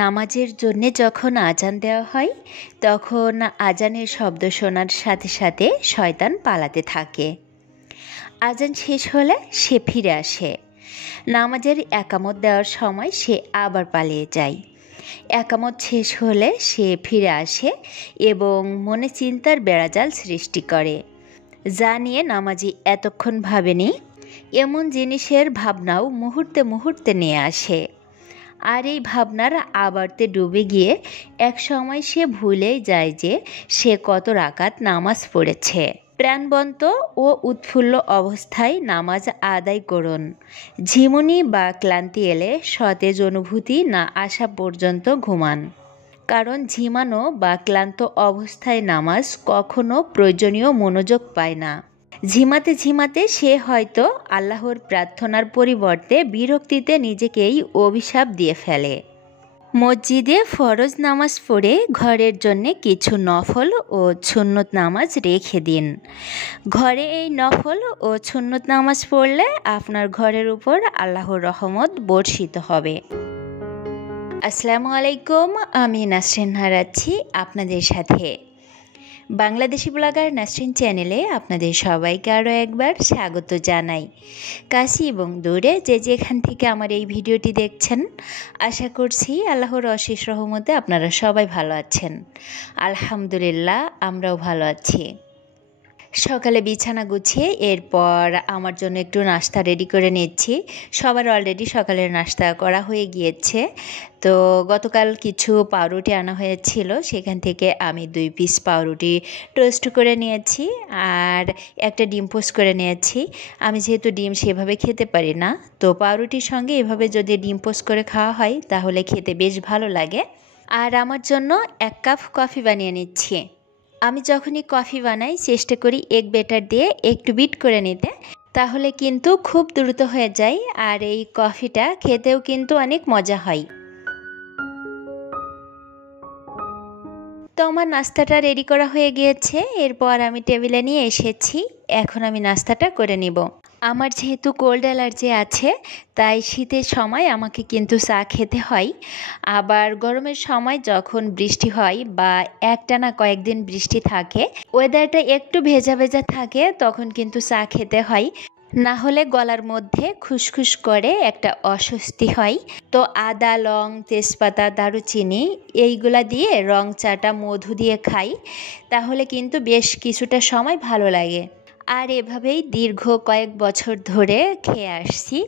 নামাজের জন্যে যখন আজান দেওয়া হয় তখন আজানের শব্দ শোনার সাথে সাথে শয়তান পালাতে থাকে। আজান শেষ হলে সে ফিরে আসে। নামাজের একামত দেওয়ার সময় সে আবার পালিয়ে যায়। একামত শেষ হলে সে ফিরে আসে এবং মনে চিন্তার বেড়াজাল সৃষ্টি করে, যা নিয়ে নামাজি এতক্ষণ ভাবেনি এমন জিনিসের ভাবনাও মুহূর্তে মুহূর্তে নিয়ে আসে। আর এই ভাবনার আবর্তে ডুবে গিয়ে এক সময় সে ভুলেই যায় যে সে কত রাকাত নামাজ পড়েছে। প্রাণবন্ত ও উৎফুল্ল অবস্থায় নামাজ আদায় করুন। ঝিমুনি বা ক্লান্তি এলে সতেজ অনুভূতি না আসা পর্যন্ত ঘুমান, কারণ ঝিমানো বা ক্লান্ত অবস্থায় নামাজ কখনো প্রয়োজনীয় মনোযোগ পায় না। ঝিমাতে ঝিমাতে সে হয়তো আল্লাহর প্রার্থনার পরিবর্তে বিরক্তিতে নিজেকেই অভিশাপ দিয়ে ফেলে। মসজিদে ফরজ নামাজ পড়ে ঘরের জন্য কিছু নফল ও সুন্নত নামাজ রেখে দিন। ঘরে এই নফল ও সুন্নত নামাজ পড়লে আপনার ঘরের উপর আল্লাহর রহমত বর্ষিত হবে। আসসালামু আলাইকুম, আমি নাসরিন হারাচ্ছি আপনাদের সাথে। বাংলাদেশি ব্লগার নাসরিন চ্যানেলে আপনাদের সবাইকে আরও একবার স্বাগত জানাই। কাছে এবং দূরে যে যেখান থেকে আমার এই ভিডিওটি দেখছেন, আশা করছি আল্লাহর অশেষ রহমতে আপনারা সবাই ভালো আছেন। আলহামদুলিল্লাহ, আমরাও ভালো আছি। সকালে বিছানা গুছিয়ে এরপর আমার জন্য একটু নাস্তা রেডি করে নিচ্ছি। সবার অলরেডি সকালের নাস্তা করা হয়ে গিয়েছে। তো গতকাল কিছু পাউরুটি আনা হয়েছিল, সেখান থেকে আমি 2 পিস পাউরুটি টোস্ট করে নিয়েছি আর একটা ডিম পোস্ট করে নিয়েছি। আমি যেহেতু ডিম সেভাবে খেতে পারি না, তো পাউরুটির সঙ্গে এভাবে যদি ডিম পোস্ট করে খাওয়া হয় তাহলে খেতে বেশ ভালো লাগে। আর আমার জন্য 1 কাপ কফি বানিয়ে নিচ্ছি। আমি যখনই কফি বানাই চেষ্টা করি এগ ব্যাটার দিয়ে একটু বিট করে নিতে, তাহলে কিন্তু খুব দ্রুত হয়ে যায় আর এই কফিটা খেতেও কিন্তু অনেক মজা হয়। তো আমার নাস্তাটা রেডি করা হয়ে গিয়েছে, এরপর আমি টেবিলে নিয়ে এসেছি। এখন আমি নাস্তাটা করে নিব। আমার যেহেতু কোল্ড অ্যালার্জি আছে, তাই শীতের সময় আমাকে কিন্তু চা খেতে হয়। আবার গরমের সময় যখন বৃষ্টি হয় বা একটানা কয়েকদিন বৃষ্টি থাকে, ওয়েদারটা একটু ভেজা ভেজা থাকে, তখন কিন্তু চা খেতে হয়। না হলে গলার মধ্যে খুসখুস করে একটা অস্বস্তি হয়। তো আদা, লং, তেজপাতা, দারুচিনি এইগুলা দিয়ে রং চাটা মধু দিয়ে খাই, তাহলে কিন্তু বেশ কিছুটা সময় ভালো লাগে। আর এভাবেই দীর্ঘ কয়েক বছর ধরে খেয়ে আসছি।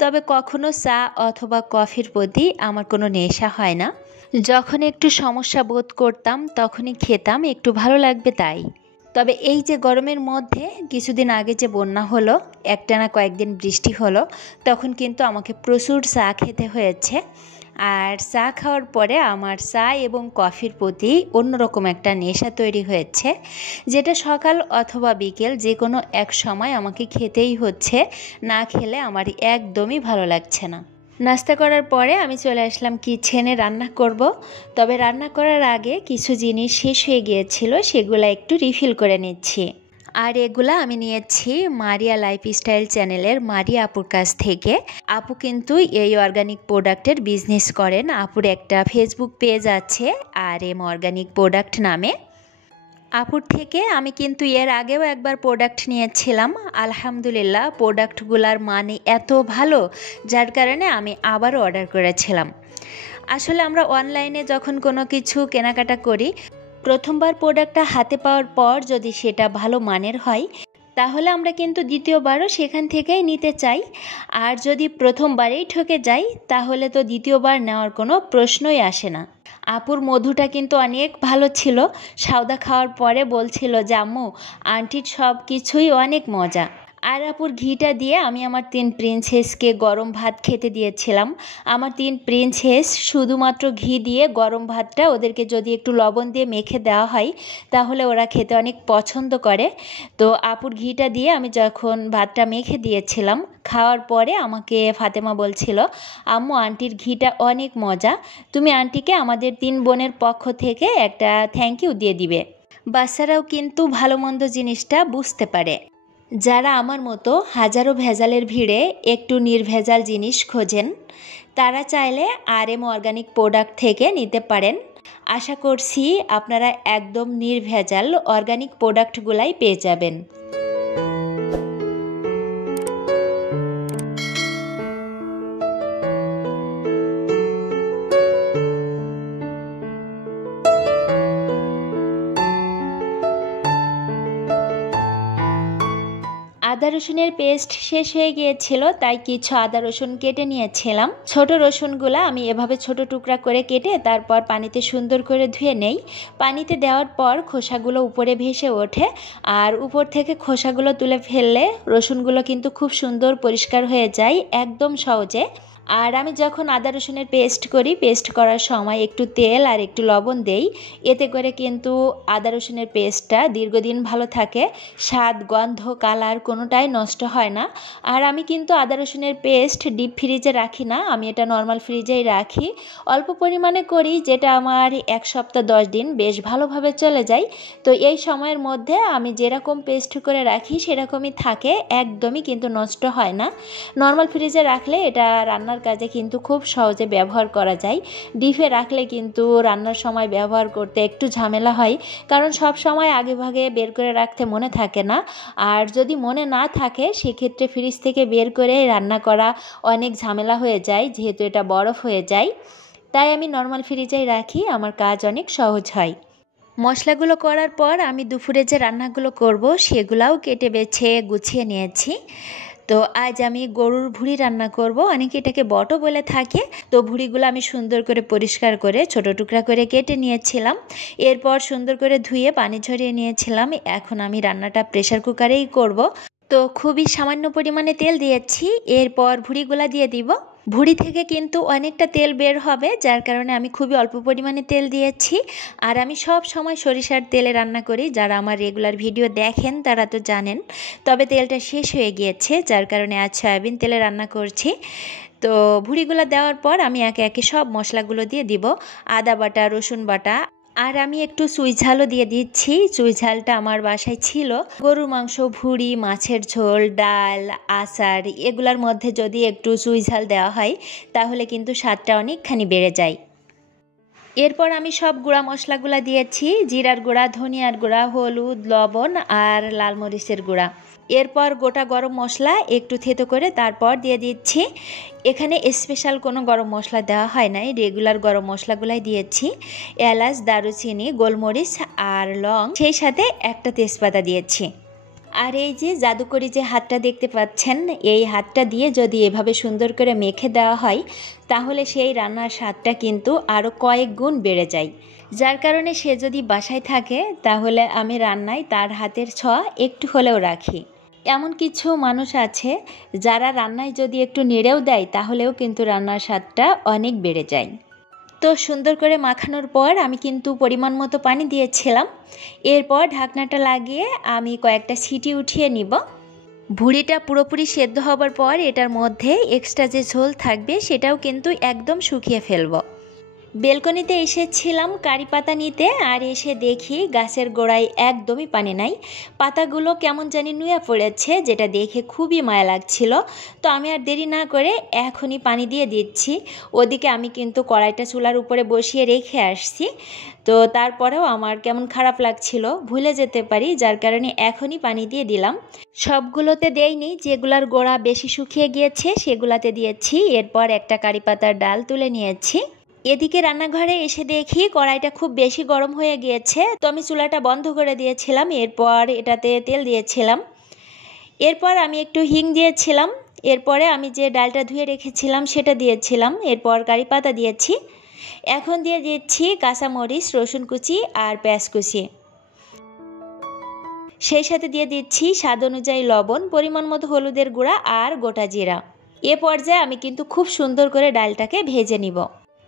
তবে কখনো চা অথবা কফির প্রতি আমার কোনো নেশা হয় না। যখন একটু সমস্যা বোধ করতাম তখনই খেতাম, একটু ভালো লাগবে তাই। তবে এই যে গরমের মধ্যে কিছুদিন আগে যে বন্যা হলো, একটানা কয়েকদিন বৃষ্টি হলো, তখন কিন্তু আমাকে প্রচুর চা খেতে হয়েছে। আর চা খাওয়ার পরে আমার চা এবং কফির প্রতি অন্যরকম একটা নেশা তৈরি হয়েছে, যেটা সকাল অথবা বিকেল যে কোনো এক সময় আমাকে খেতেই হচ্ছে। না খেলে আমার একদমই ভালো লাগছে না। নাস্তা করার পরে আমি চলে আসলাম কিচেনে রান্না করব। তবে রান্না করার আগে কিছু জিনিস শেষ হয়ে গিয়েছিল, সেগুলো একটু রিফিল করে নিচ্ছি। আর এগুলা আমি নিয়েছি মারিয়া লাইফস্টাইল চ্যানেলের মারিয়া আপুর কাছ থেকে। আপু কিন্তু এই অর্গানিক প্রোডাক্টের বিজনেস করেন। আপুর একটা ফেসবুক পেজ আছে আর এম অর্গানিক প্রোডাক্ট নামে। আপুর থেকে আমি কিন্তু এর আগেও একবার প্রোডাক্ট নিয়েছিলাম। আলহামদুলিল্লাহ, প্রোডাক্টগুলোর মানে এত ভালো, যার কারণে আমি আবারও অর্ডার করেছিলাম। আসলে আমরা অনলাইনে যখন কোনো কিছু কেনাকাটা করি, প্রথমবার প্রোডাক্টটা হাতে পাওয়ার পর যদি সেটা ভালো মানের হয়, তাহলে আমরা কিন্তু দ্বিতীয়বারও সেখান থেকেই নিতে চাই। আর যদি প্রথমবারেই ঠকে যাই, তাহলে তো দ্বিতীয়বার নেওয়ার কোনো প্রশ্নই আসে না। আপুর মধুটা কিন্তু অনেক ভালো ছিল। সাউদা খাওয়ার পরে বলছিল যে আম্মু, আন্টির সব কিছুই অনেক মজা। আর আপুর ঘিটা দিয়ে আমি আমার 3 প্রিন্সেসকে গরম ভাত খেতে দিয়েছিলাম। আমার 3 প্রিন্সেস শুধুমাত্র ঘি দিয়ে গরম ভাতটা ওদেরকে যদি একটু লবণ দিয়ে মেখে দেওয়া হয়, তাহলে ওরা খেতে অনেক পছন্দ করে। তো আপুর ঘিটা দিয়ে আমি যখন ভাতটা মেখে দিয়েছিলাম, খাওয়ার পরে আমাকে ফাতেমা বলছিল, আম্মু আন্টির ঘিটা অনেক মজা, তুমি আন্টিকে আমাদের 3 বোনের পক্ষ থেকে একটা থ্যাংক ইউ দিয়ে দিবে। বাচ্চারাও কিন্তু ভালো মন্দ জিনিসটা বুঝতে পারে। যারা আমার মতো হাজারো ভেজালের ভিড়ে একটু নির্ভেজাল জিনিস খোঁজেন, তারা চাইলে RM অর্গানিক প্রোডাক্ট থেকে নিতে পারেন। আশা করছি আপনারা একদম নির্ভেজাল অর্গানিক প্রোডাক্টগুলাই পেয়ে যাবেন। আদা রসুনের পেস্ট শেষ হয়ে গিয়েছিল, তাই কিছু আদা রসুন কেটে নিয়েছিলাম। ছোট রসুনগুলো আমি এভাবে ছোট টুকরা করে কেটে তারপর পানিতে সুন্দর করে ধুয়ে নেই। পানিতে দেওয়ার পর খোসাগুলো উপরে ভেসে ওঠে, আর উপর থেকে খোসাগুলো তুলে ফেললে রসুনগুলো কিন্তু খুব সুন্দর পরিষ্কার হয়ে যায় একদম সহজে। আর আমি যখন আদা রসুনের পেস্ট করি, পেস্ট করার সময় একটু তেল আর একটু লবণ দেই। এতে করে কিন্তু আদা রসুনের পেস্টটা দীর্ঘদিন ভালো থাকে, স্বাদ গন্ধ কালার কোনোটাই নষ্ট হয় না। আর আমি কিন্তু আদা রসুনের পেস্ট ডিপ ফ্রিজে রাখি না, আমি এটা নর্মাল ফ্রিজেই রাখি। অল্প পরিমাণে করি, যেটা আমার 1 সপ্তাহ 10 দিন বেশ ভালোভাবে চলে যায়। তো এই সময়ের মধ্যে আমি যেরকম পেস্ট করে রাখি সেরকমই থাকে, একদমই কিন্তু নষ্ট হয় না। নর্মাল ফ্রিজে রাখলে এটা রান্নার কাজে কিন্তু খুব সহজে ব্যবহার করা যায়। ডিপে রাখলে কিন্তু রান্নার সময় ব্যবহার করতে একটু ঝামেলা হয়, কারণ সব সময় আগে ভাগে বের করে রাখতে মনে থাকে না। আর যদি মনে না থাকে সেক্ষেত্রে ফ্রিজ থেকে বের করে রান্না করা অনেক ঝামেলা হয়ে যায়, যেহেতু এটা বরফ হয়ে যায়। তাই আমি নর্মাল ফ্রিজেই রাখি, আমার কাজ অনেক সহজ হয়। মশলাগুলো করার পর আমি দুপুরে যে রান্নাগুলো করব সেগুলাও কেটে বেছে গুছিয়ে নিয়েছি। তো আজ আমি গরুর ভুঁড়ি রান্না করব, অনেকে এটাকে বটও বলে থাকে। তো ভুঁড়িগুলো আমি সুন্দর করে পরিষ্কার করে ছোট টুকরা করে কেটে নিয়েছিলাম। এরপর সুন্দর করে ধুয়ে পানি ঝরিয়ে নিয়েছিলাম। এখন আমি রান্নাটা প্রেসার কুকারেই করব। তো খুবই সামান্য পরিমাণে তেল দিয়েছি, এরপর ভুঁড়িগুলা দিয়ে দিব। ভুঁড়ি থেকে কিন্তু অনেকটা তেল বের হবে, যার কারণে আমি খুবই অল্প পরিমাণে তেল দিয়েছি। আর আমি সব সময় সরিষার তেলে রান্না করি, যারা আমার রেগুলার ভিডিও দেখেন তারা তো জানেন। তবে তেলটা শেষ হয়ে গিয়েছে, যার কারণে আজ সয়াবিন তেলে রান্না করছি। তো ভুঁড়িগুলো দেওয়ার পর আমি একে একে সব মশলাগুলো দিয়ে দিব। আদা বাটা, রসুন বাটা, আর আমি একটু চুই ঝালও দিয়ে দিচ্ছি। চুই ঝালটা আমার বাসায় ছিল। গরুর মাংস, ভুঁড়ি, মাছের ঝোল, ডাল, আচার এগুলোর মধ্যে যদি একটু চুই ঝাল দেওয়া হয় তাহলে কিন্তু স্বাদটা অনেকখানি বেড়ে যায়। এরপর আমি সব গুঁড়া মশলাগুলো দিয়েছি, জিরার গুঁড়া, ধনিয়ার গুঁড়া, হলুদ, লবণ আর লাল মরিচের গুঁড়া। এরপর গোটা গরম মশলা একটু থেতো করে তারপর দিয়ে দিচ্ছি। এখানে স্পেশাল কোনো গরম মশলা দেওয়া হয় নাই, রেগুলার গরম মশলাগুলাই দিয়েছি। এলাচ, দারুচিনি, গোলমরিচ আর লং, সেই সাথে একটা তেজপাতা দিয়েছি। আর এই যে জাদুকরি যে হাতটা দেখতে পাচ্ছেন, এই হাতটা দিয়ে যদি এভাবে সুন্দর করে মেখে দেওয়া হয় তাহলে সেই রান্নার স্বাদটা কিন্তু আরও কয়েক গুণ বেড়ে যায়। যার কারণে সে যদি বাসায় থাকে তাহলে আমি রান্নায় তার হাতের ছোঁয়া একটু হলেও রাখি। এমন কিছু মানুষ আছে যারা রান্নায় যদি একটু নেড়েও দেয় তাহলেও কিন্তু রান্নার স্বাদটা অনেক বেড়ে যায়। তো সুন্দর করে মাখানোর পর আমি কিন্তু পরিমাণ মতো পানি দিয়েছিলাম। এরপর ঢাকনাটা লাগিয়ে আমি কয়েকটা সিটি উঠিয়ে নিব। ভুঁড়িটা পুরোপুরি সেদ্ধ হবার পর এটার মধ্যে এক্সট্রা যে ঝোল থাকবে সেটাও কিন্তু একদম শুকিয়ে ফেলব। বেলকনিতে এসেছিলাম কারি পাতা নিতে, আর এসে দেখি গাছের গোড়ায় একদমই পানি নাই। পাতাগুলো কেমন জানি নুয়ে পড়েছে, যেটা দেখে খুবই মায়া লাগছিল। তো আমি আর দেরি না করে এখনই পানি দিয়ে দিচ্ছি। ওদিকে আমি কিন্তু কড়াইটা চুলার উপরে বসিয়ে রেখে আসছি। তো তারপরেও আমার কেমন খারাপ লাগছিল, ভুলে যেতে পারি, যার কারণে এখনই পানি দিয়ে দিলাম। সবগুলোতে দেইনি, যেগুলার গোড়া বেশি শুকিয়ে গিয়েছে সেগুলাতে দিয়েছি। এরপর একটা কারি পাতার ডাল তুলে নিয়েছি। এদিকে রান্নাঘরে এসে দেখি কড়াইটা খুব বেশি গরম হয়ে গিয়েছে, তো আমি চুলাটা বন্ধ করে দিয়েছিলাম। এরপর এটাতে তেল দিয়েছিলাম। এরপর আমি একটু হিং দিয়েছিলাম। এরপরে আমি যে ডালটা ধুয়ে রেখেছিলাম সেটা দিয়েছিলাম। এরপর কারি পাতা দিয়েছি। এখন দিয়ে দিচ্ছি কাঁচামরিচ, রসুন কুচি আর পেঁয়াজ কুচি। সেই সাথে দিয়ে দিচ্ছি স্বাদ অনুযায়ী লবণ, পরিমাণ মতো হলুদের গুঁড়া আর গোটা জিরা। এ পর্যায়ে আমি কিন্তু খুব সুন্দর করে ডালটাকে ভেজে নিব।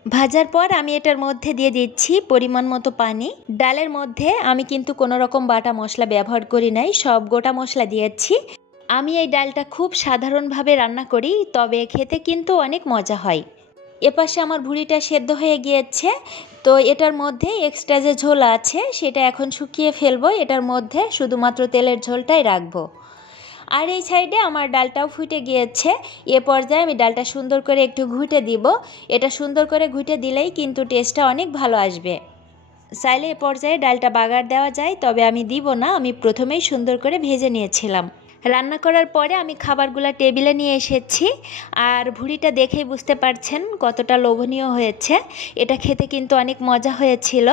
ভাজার পর আমি এটার মধ্যে দিয়ে দিচ্ছি পরিমাণ মতো পানি। ডালের মধ্যে আমি কিন্তু কোনো রকম বাটা মশলা ব্যবহার করি নাই, সব গোটা মশলা দিয়েছি। আমি এই ডালটা খুব সাধারণভাবে রান্না করি, তবে খেতে কিন্তু অনেক মজা হয়। এপাশে আমার ভুঁড়িটা সেদ্ধ হয়ে গিয়েছে। তো এটার মধ্যে এক্সট্রা যে ঝোল আছে সেটা এখন শুকিয়ে ফেলবো, এটার মধ্যে শুধুমাত্র তেলের ঝোলটাই রাখবো। আর এই সাইডে আমার ডালটাও ফুটে গিয়েছে। এ পর্যায়ে আমি ডালটা সুন্দর করে একটু ঘুটে দিব। এটা সুন্দর করে ঘুটে দিলেই কিন্তু টেস্টটা অনেক ভালো আসবে। চাইলে এ পর্যায়ে ডালটা বাগার দেওয়া যায়, তবে আমি দিব না, আমি প্রথমেই সুন্দর করে ভেজে নিয়েছিলাম। রান্না করার পরে আমি খাবারগুলো টেবিলে নিয়ে এসেছি। আর ভুঁড়িটা দেখেই বুঝতে পারছেন কতটা লোভনীয় হয়েছে। এটা খেতে কিন্তু অনেক মজা হয়েছিল।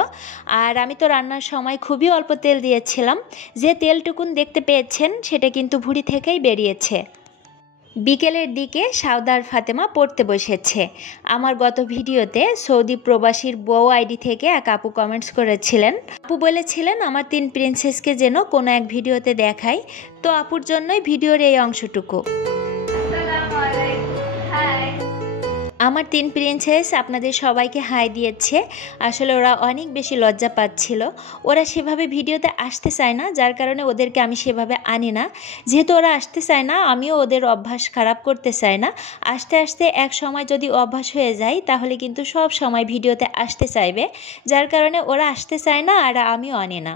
আর আমি তো রান্নার সময় খুবই অল্প তেল দিয়েছিলাম, যে তেলটুকুন দেখতে পেয়েছেন সেটা কিন্তু ভুঁড়ি থেকেই বেরিয়েছে। বিকেলের দিকে সাউদার ফাতেমা পড়তে বসেছে। আমার গত ভিডিওতে সৌদি প্রবাসীর বউ আইডি থেকে এক আপু কমেন্টস করেছিলেন। আপু বলেছিলেন আমার 3 প্রিন্সেসকে যেন কোনো এক ভিডিওতে দেখাই, তো আপুর জন্যই ভিডিওর এই অংশটুকু। আমার 3 প্রিন্সেস আপনাদের সবাইকে হাই দিয়েছে। আসলে ওরা অনেক বেশি লজ্জা পাচ্ছিল, ওরা সেভাবে ভিডিওতে আসতে চায় না, যার কারণে ওদেরকে আমি সেভাবে আনি না। যেহেতু ওরা আসতে চায় না, আমিও ওদের অভ্যাস খারাপ করতে চাই না। আস্তে আস্তে এক সময় যদি অভ্যাস হয়ে যায় তাহলে কিন্তু সব সময় ভিডিওতে আসতে চাইবে, যার কারণে ওরা আসতে চায় না আর আমিও আনি না।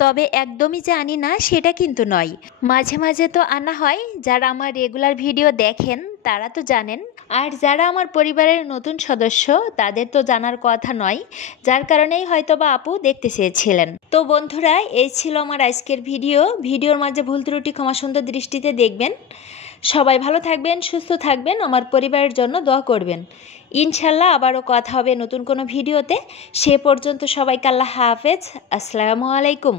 তবে একদমই যে আনি না সেটা কিন্তু নয়, মাঝে মাঝে তো আনা হয়। যারা আমার রেগুলার ভিডিও দেখেন তারা তো জানেন, আর যারা আমার পরিবারের নতুন সদস্য তাদের তো জানার কথা নয়, যার কারণেই হয়তোবা আপু দেখতে চেয়েছিলেন। তো বন্ধুরা, এই ছিল আমার আজকের ভিডিওর মাঝে ভুল ত্রুটি ক্ষমা সুন্দর দৃষ্টিতে দেখবেন। সবাই ভালো থাকবেন, সুস্থ থাকবেন, আমার পরিবারের জন্য দোয়া করবেন। ইনশাল্লাহ আবারও কথা হবে নতুন কোনো ভিডিওতে। সে পর্যন্ত সবাইকে আল্লাহ হাফেজ। আসসালামু আলাইকুম।